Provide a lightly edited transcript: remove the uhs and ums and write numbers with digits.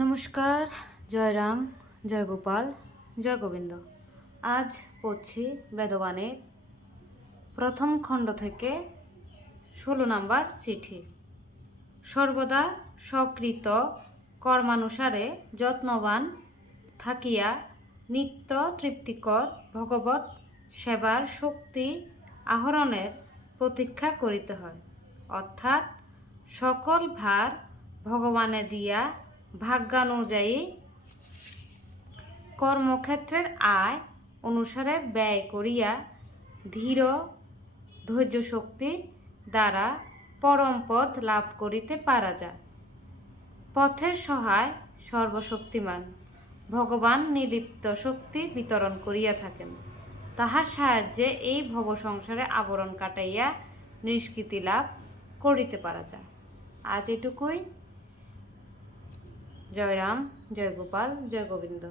নমস্কার, জয় রাম, জয় গোপাল, জয় গোবিন্দ। আজ পড়ছি বেদবাণীর প্রথম খণ্ড থেকে 16 নম্বর চিঠি। সর্বদা সকৃত কর্মানুসারে যত্নবান থাকিয়া নিত্য তৃপ্তিকর ভগবৎ সেবার শক্তি আহরণের প্রতীক্ষা করিতে হয়। অর্থাৎ সকল ভার ভগবানে দিয়া ভাগ্যানুযায়ী কর্মক্ষেত্রের আয় অনুসারে ব্যয় করিয়া ধীর ধৈর্য শক্তির দ্বারা পরম পদ লাভ করিতে পারা যায়। পথের সহায় সর্বশক্তিমান ভগবান নির্লিপ্ত শক্তি বিতরণ করিয়া থাকেন। তাহার সাহায্যে এই ভব সংসারে আবরণ কাটাইয়া নিষ্কৃতি লাভ করিতে পারা যায়। আজ এটুকুই। জয় রাম, জয় গোপাল, জয় গোবিন্দ।